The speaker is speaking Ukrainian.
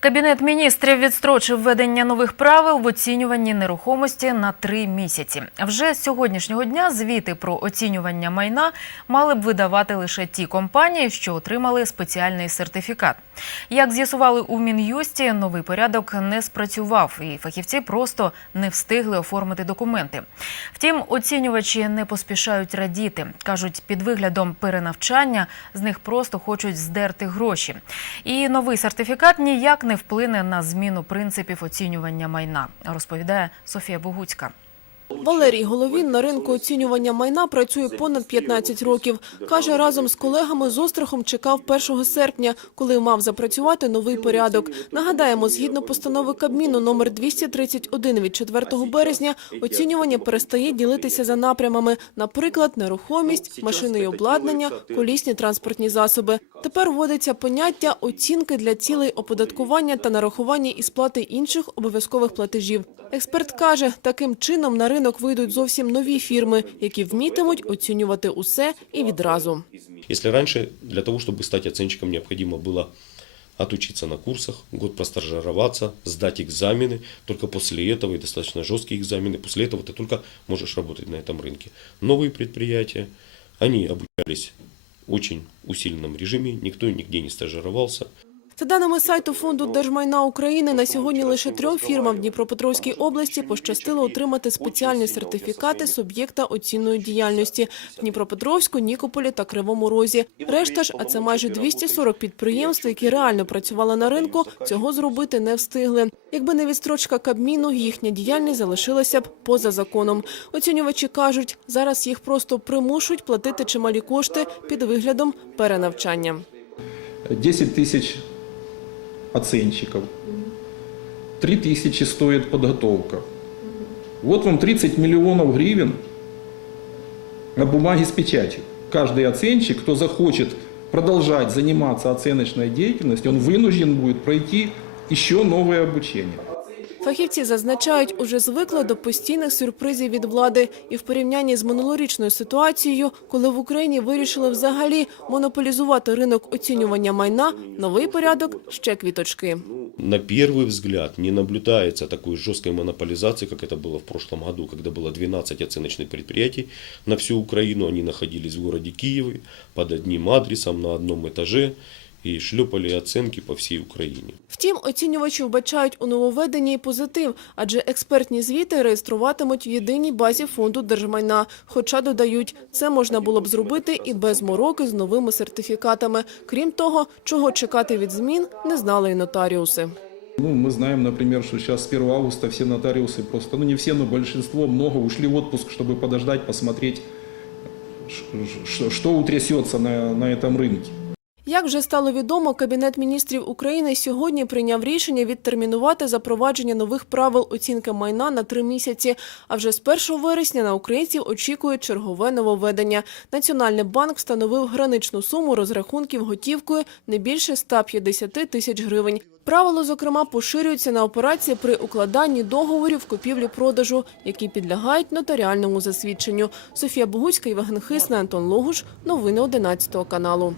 Кабінет міністрів відстрочив введення нових правил в оцінюванні нерухомості на три місяці. Вже з сьогоднішнього дня звіти про оцінювання майна мали б видавати лише ті компанії, що отримали спеціальний сертифікат. Як з'ясували у Мін'юсті, новий порядок не спрацював, і фахівці просто не встигли оформити документи. Втім, оцінювачі не поспішають радіти. кажуть, під виглядом перенавчання з них просто хочуть здерти гроші. І новий сертифікат ніяк не вплине на зміну принципів оцінювання майна, розповідає Софія Богуцька. Валерій Головін на ринку оцінювання майна працює понад 15 років. Каже, разом з колегами з острахом чекав 1 серпня, коли мав запрацювати новий порядок. Нагадаємо, згідно постанови Кабміну номер 231 від 4 березня, оцінювання перестає ділитися за напрямами, наприклад, нерухомість, машини і обладнання, колісні транспортні засоби. Тепер вводиться поняття оцінки для цілей оподаткування та нарахування і сплати інших обов'язкових платежів. Експерт каже, таким чином на ринок вийдуть зовсім нові фірми, які вмітимуть оцінювати усе і відразу. Если раньше для того, чтобы стать оценщиком, необходимо было отучиться на курсах, год простажироваться, сдать экзамены, только после этого, и достаточно жесткие экзамены, после этого ты только можешь работать на этом рынке. Новые предприятия, они обучались в очень усиленном режиме, никто нигде не стажировался. За даними сайту фонду Держмайна України, на сьогодні лише трьом фірмам в Дніпропетровській області пощастило отримати спеціальні сертифікати суб'єкта оцінної діяльності в Дніпропетровську, Нікополі та Кривому Розі. Решта ж, а це майже 240 підприємств, які реально працювали на ринку, цього зробити не встигли. Якби не відстрочка Кабміну, їхня діяльність залишилася б поза законом. Оцінювачі кажуть, зараз їх просто примушують платити чималі кошти під виглядом перенавчання. 10 тысяч оценщиков. 3 тысячи стоит подготовка. Вот вам 30 миллионов гривен на бумаге с печатью. Каждый оценщик, кто захочет продолжать заниматься оценочной деятельностью, он вынужден будет пройти еще новое обучение. Фахівці зазначають, уже звикли до постійних сюрпризів від влади. І в порівнянні з минулорічною ситуацією, коли в Україні вирішили взагалі монополізувати ринок оцінювання майна, новий порядок ще квіточки. На первый взгляд не наблюдается такой жесткой монополизации, как это было в прошлом году, когда было 12 оценочных предприятий на всю Украину. Они находились в городе Киеве под одним адресом на одном этаже и шлепали оценки по всей Украине. Втім, оцінювачі вбачають у нововведенні і позитив, адже експертні звіти реєструватимуть в єдиній базі фонду держмайна. Хоча додають, це можна було б зробити і без мороки з новими сертифікатами. Крім того, чого чекати від змін, не знали і нотаріуси. Ну, мы знаем, например, что сейчас с 1 августа все нотариусы просто, ну не все, но большинство, много ушли в отпуск, чтобы подождать, посмотреть, ш- ш- что утрясется на, на этом рынке. Як вже стало відомо, Кабінет міністрів України сьогодні прийняв рішення відтермінувати запровадження нових правил оцінки майна на три місяці. А вже з 1 вересня на українців очікує чергове нововведення. Національний банк встановив граничну суму розрахунків готівкою не більше 150 тисяч гривень. Правило, зокрема, поширюється на операції при укладанні договорів купівлі-продажу, які підлягають нотаріальному засвідченню. Софія Богуцька, Євген Хисна, Антон Логуш. Новини 11 каналу.